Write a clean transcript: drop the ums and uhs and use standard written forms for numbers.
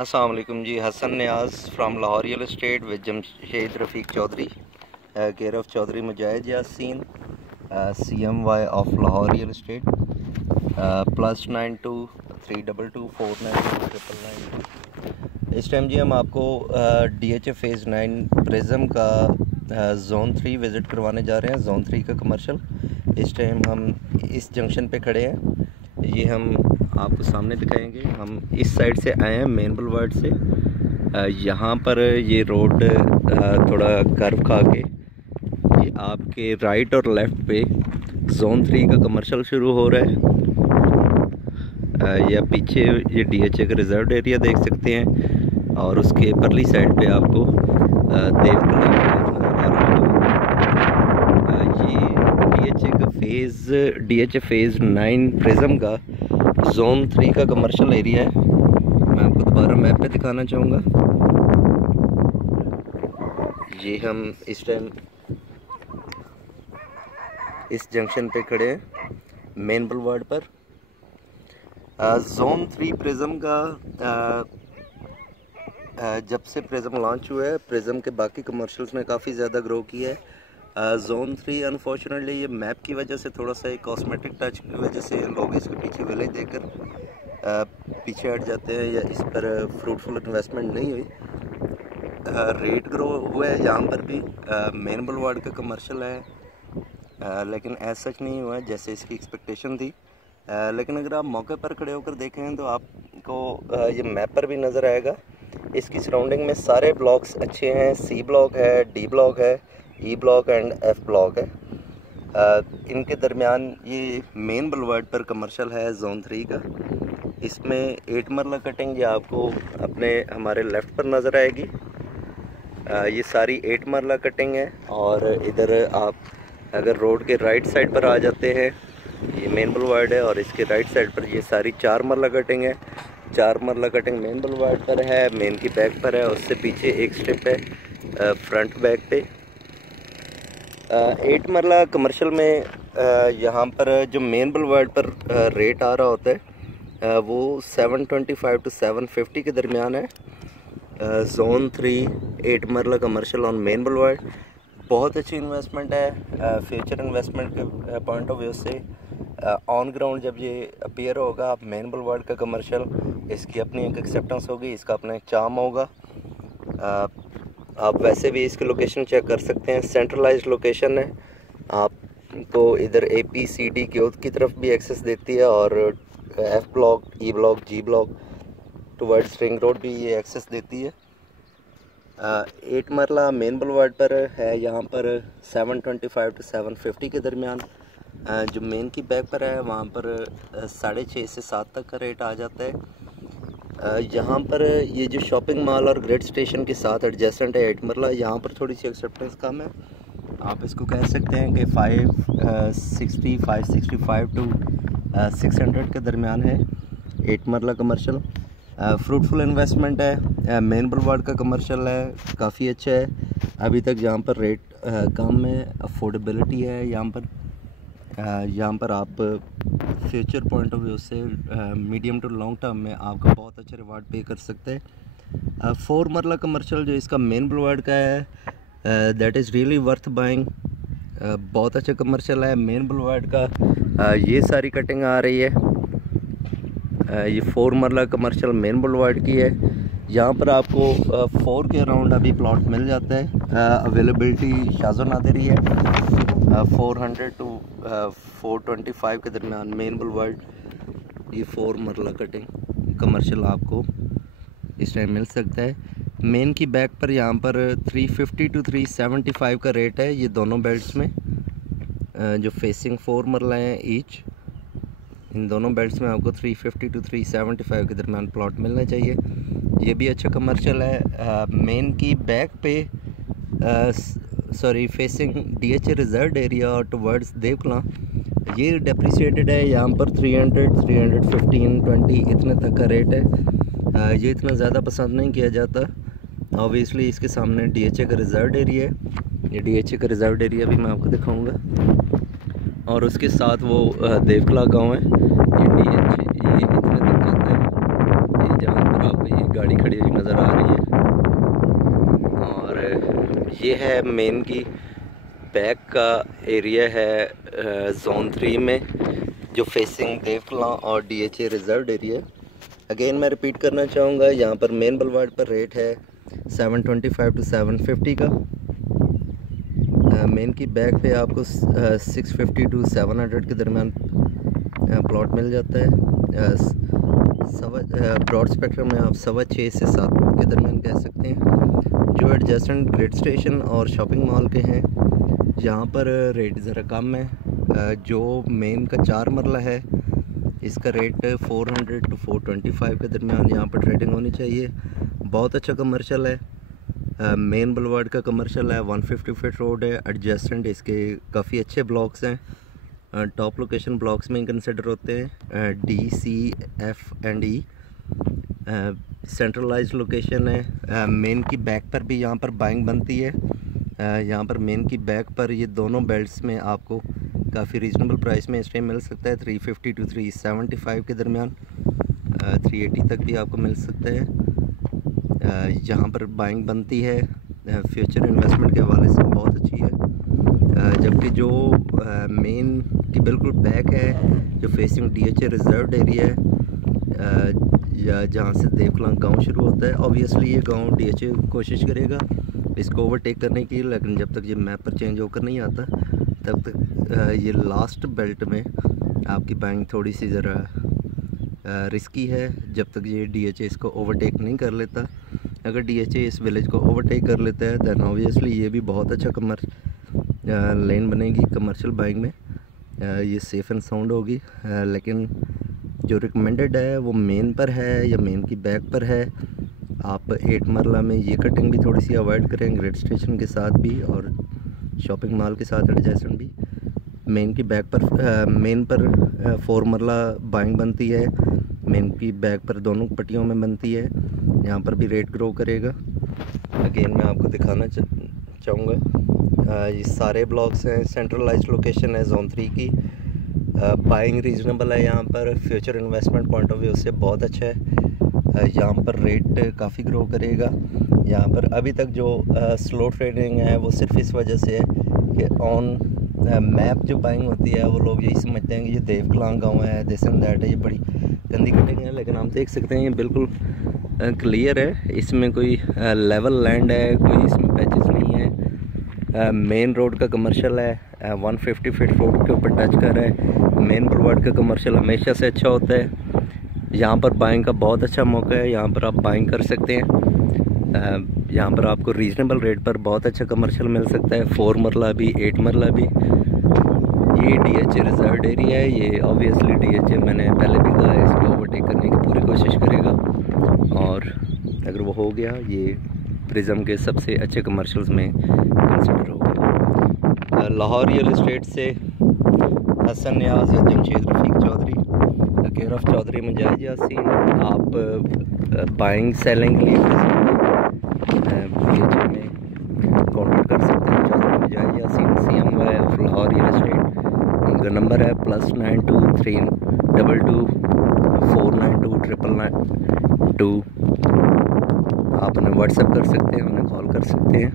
अस्सलाम वालेकुम जी। Hasan Niaz from Lahore real estate with Jamshed Rafiq Chaudhry, care of Chaudhry Mujahid Yasin, CMY of Lahore real estate. +9232249299। इस टाइम जी हम आपको DHA फ़ेज़ 9 प्रिज्म का ज़ोन 3 विज़िट करवाने जा रहे हैं। ज़ोन 3 का कमर्शियल। इस टाइम हम इस जंक्शन पे खड़े हैं। ये हम आपको सामने दिखाएंगे। हम इस साइड से आए हैं मेन बुलवार्ड से। यहाँ पर ये रोड थोड़ा कर्व खा के ये आपके राइट और लेफ़्ट पे ज़ोन 3 का कमर्शियल शुरू हो रहा है। या पीछे ये DHA का रिज़र्व एरिया देख सकते हैं और उसके परली साइड पे आपको देवकला ये DHA फ़ेज़ 9 प्रिज्म का ज़ोन 3 का कमर्शियल एरिया है। मैं आपको दोबारा मैप पे दिखाना चाहूँगा। ये हम इस टाइम इस जंक्शन पे खड़े हैं मेन बुलवार्ड पर। ज़ोन 3 प्रिज्म का जब से प्रिज्म लॉन्च हुआ है, प्रिज्म के बाकी कमर्शियल्स ने काफ़ी ज़्यादा ग्रो किया है। ज़ोन 3 अनफॉर्चुनेटली ये मैप की वजह से थोड़ा सा एक कॉस्मेटिक टच की वजह से लोग इसके पीछे विलेज देकर पीछे हट जाते हैं या इस पर फ्रूटफुल इन्वेस्टमेंट नहीं हुई। रेट ग्रो हुआ है यहाँ पर भी। मेन बुलवार्ड का कमर्शियल है, लेकिन एज सच नहीं हुआ है जैसे इसकी एक्सपेक्टेशन थी। लेकिन अगर आप मौके पर खड़े होकर देखें तो आपको ये मैप पर भी नज़र आएगा। इसकी सराउंडिंग में सारे ब्लॉक्स अच्छे हैं। C ब्लॉक है, D ब्लॉक है, E block and F block है। इनके दरमियान ये मेन बुलवार्ड पर कमर्शियल है ज़ोन 3 का। इसमें 8 मरला कटिंग ये आपको अपने हमारे लेफ़्ट पर नज़र आएगी। ये सारी 8 मरला कटिंग है। और इधर आप अगर रोड के राइट साइड पर आ जाते हैं, ये मेन बुलवार्ड है और इसके राइट साइड पर ये सारी 4 मरला कटिंग है। 4 मरला कटिंग मेन बुलवार्ड पर है, मेन की बैक पर है। उससे पीछे एक स्ट्रिप है फ्रंट बैक पे। 8 मरला कमर्शियल में यहाँ पर जो मेन बुलवार्ड पर रेट आ रहा होता है वो 725 to 750 के दरमियान है। ज़ोन 3 8 मरला कमर्शियल ऑन मेन बुलवार्ड बहुत अच्छी इन्वेस्टमेंट है। फ्यूचर इन्वेस्टमेंट के पॉइंट ऑफ व्यू से ऑन ग्राउंड जब ये अपीयर होगा, आप मेन बुलवार्ड का कमर्शियल, इसकी अपनी एक एक्सेप्टेंस होगी, इसका अपना एक चार्म होगा। आप वैसे भी इसकी लोकेशन चेक कर सकते हैं, सेंट्रलाइज्ड लोकेशन है। आपको इधर APCD की तरफ भी एक्सेस देती है और F block, E block, G block towards ring road भी ये एक्सेस देती है। 8 मरला मेन बुलवार्ड पर है, यहाँ पर 725 to 750 के दरमियान। जो मेन की बैक पर है वहाँ पर 6.5 से 7 तक का रेट आ जाता है। यहाँ पर ये जो शॉपिंग मॉल और ग्रेड स्टेशन के साथ एडजेसेंट है 8 मरला, यहाँ पर थोड़ी सी एक्सेप्टेंस कम है। आप इसको कह सकते हैं कि 565 to 600 के दरमियान है 8 मरला कमर्शियल। फ्रूटफुल इन्वेस्टमेंट है। मेन बुलवार्ड का कमर्शियल है, काफ़ी अच्छा है। अभी तक यहाँ पर रेट कम है, अफोर्डेबिलिटी है। यहाँ पर आप फ्यूचर पॉइंट ऑफ व्यू से मीडियम टू लॉन्ग टर्म में आपका बहुत अच्छा रिवार्ड पे कर सकते हैं। 4 मरला कमर्शियल जो इसका मेन बुलवार्ड का है, that is really worth buying. बहुत अच्छा कमर्शियल है मेन बुलवार्ड का। ये सारी कटिंग आ रही है। ये 4 मरला कमर्शियल मेन बुलवार्ड की है। यहाँ पर आपको 4 के अराउंड अभी प्लॉट मिल जाता है। अवेलेबिलिटी शाज़ो नादरी है। 400 to 425 के दरमियान मेन बुलवार्ड ये 4 मरला कटिंग कमर्शियल आपको इस टाइम मिल सकता है। मेन की बैक पर यहाँ पर 350 to 375 का रेट है। ये दोनों बेल्ट्स में जो फेसिंग 4 मरला हैं ईच, इन दोनों बेल्ट्स में आपको 350 to 375 के दरमियान प्लॉट मिलना चाहिए। ये भी अच्छा कमर्शियल है। मेन की बैक पे फेसिंग DHA रिजर्व एरिया और टुवर्ड्स देवकला ये डेप्रिसिएटेड है। यहाँ पर 300, 315, 20 इतने तक का रेट है। ये इतना ज़्यादा पसंद नहीं किया जाता। ऑब्वियसली इसके सामने DHA का रिजर्व एरिया है। ये DHA का रिजर्व एरिया भी मैं आपको दिखाऊंगा। और उसके साथ वो देवकला गांव है। ये DHA ये इतने तक जाता है। ये जहाँ पर आप ये गाड़ी खड़ी ये है मेन की बैक का एरिया है जोन 3 में, जो फेसिंग देवकलां और DHA रिजर्व एरिया। अगेन मैं रिपीट करना चाहूँगा, यहाँ पर मेन बुलवार्ड पर रेट है 725 to 750 का। मेन की बैक पे आपको 650 to 700 के दरमियान प्लॉट मिल जाता है। ब्रॉड स्पेक्ट्रम में आप 6.25 से 7 के दरमियान कह सकते हैं। जो एडजेसेंट ग्रिड स्टेशन और शॉपिंग मॉल के हैं, यहाँ पर रेट ज़रा कम है। जो मेन का 4 मरला है, इसका रेट 400 to 425 के दरमियान यहाँ पर ट्रेडिंग होनी चाहिए। बहुत अच्छा कमर्शियल है। मेन बुलवार्ड का कमर्शियल है, 150 फीट रोड है। एडजेसेंट इसके काफ़ी अच्छे ब्लॉक्स हैं, टॉप लोकेशन ब्लॉक्स में कंसिडर होते हैं, D, C, F and E। Centralised location है। मेन की बैक पर भी यहाँ पर बाइंग बनती है। यहाँ पर मेन की बैक पर ये दोनों बेल्ट्स में आपको काफ़ी रीजनेबल प्राइस में इस टाइम मिल सकता है। 350 to 375 के दरमियान, 380 तक भी आपको मिल सकता है। यहाँ पर बाइंग बनती है, फ्यूचर इन्वेस्टमेंट के हवाले से बहुत अच्छी है। जबकि जो मेन की बिल्कुल बैक है, जो फेसिंग DHA रिजर्व एरिया है, या जहाँ से देवकलां गांव शुरू होता है, ऑब्वियसली ये गांव DHA कोशिश करेगा इसको ओवरटेक करने की, लेकिन जब तक ये मैप पर चेंज होकर नहीं आता तब तक ये लास्ट बेल्ट में आपकी बाइंग थोड़ी सी ज़रा रिस्की है, जब तक ये DHA इसको ओवरटेक नहीं कर लेता। अगर DHA इस विलेज को ओवरटेक कर लेता है दैन ऑब्वियसली ये भी बहुत अच्छा लेन बनेगी कमर्शियल बाइंग में। ये सेफ़ एंड साउंड होगी। लेकिन जो रिकमेंडेड है वो मेन पर है या मेन की बैक पर है। आप 8 मरला में ये कटिंग भी थोड़ी सी अवॉइड करें, ग्रिड स्टेशन के साथ भी और शॉपिंग मॉल के साथ एडजेसेंट भी। मेन की बैक पर मेन पर 4 मरला बाइंग बनती है, मेन की बैक पर दोनों पट्टियों में बनती है। यहाँ पर भी रेट ग्रो करेगा। अगेन मैं आपको दिखाना चाहूँगा, ये सारे ब्लॉक्स हैं, सेंट्रलाइज्ड लोकेशन है जोन 3 की। बाइंग रीजनेबल है यहाँ पर, future investment point of view से बहुत अच्छा है। यहाँ पर रेट काफ़ी ग्रो करेगा। यहाँ पर अभी तक जो स्लो ट्रेडिंग है वो सिर्फ इस वजह से है कि ऑन मैप जो बाइंग होती है वो लोग यही समझते हैं कि ये देवकलां गाँव है, दिस एंड दैट है, ये बड़ी गंदी कटिंग है। लेकिन आप देख सकते हैं ये बिल्कुल क्लियर है, इसमें कोई लेवल लैंड है, कोई इसमें पैचेस नहीं है। मेन रोड का कमर्शियल है, 150 फीट रोड के ऊपर टच कर रहा है। मेन बुलवार्ड का कमर्शियल हमेशा से अच्छा होता है। यहाँ पर बाइंग का बहुत अच्छा मौका है, यहाँ पर आप बाइंग कर सकते हैं। यहाँ पर आपको रीजनेबल रेट पर बहुत अच्छा कमर्शियल मिल सकता है, 4 मरला भी, 8 मरला भी। ये DHA रिजर्व एरिया है, ये ऑब्वियसली DHA मैंने पहले भी कहा है, इसको ओवरटेक करने की पूरी कोशिश करेगा और अगर वो हो गया ये प्रिज्म के सबसे अच्छे कमर्शियल्स में कंसिडर होगा। लाहौर रियल इस्टेट से हसन न्याज या जमशेद रफ़ीक चौधरी, केयर ऑफ चौधरी मुजाहिद यासीन। आप बाइंग सेलिंग के लिए DHA में कॉन्टेक्ट कर सकते हैं। Chaudhry Mujahid Yasin, CMY of Lahore real estate. उनका नंबर है +92 322 492 999 आप उन्हें व्हाट्सएप कर सकते हैं, उन्हें कॉल कर सकते हैं।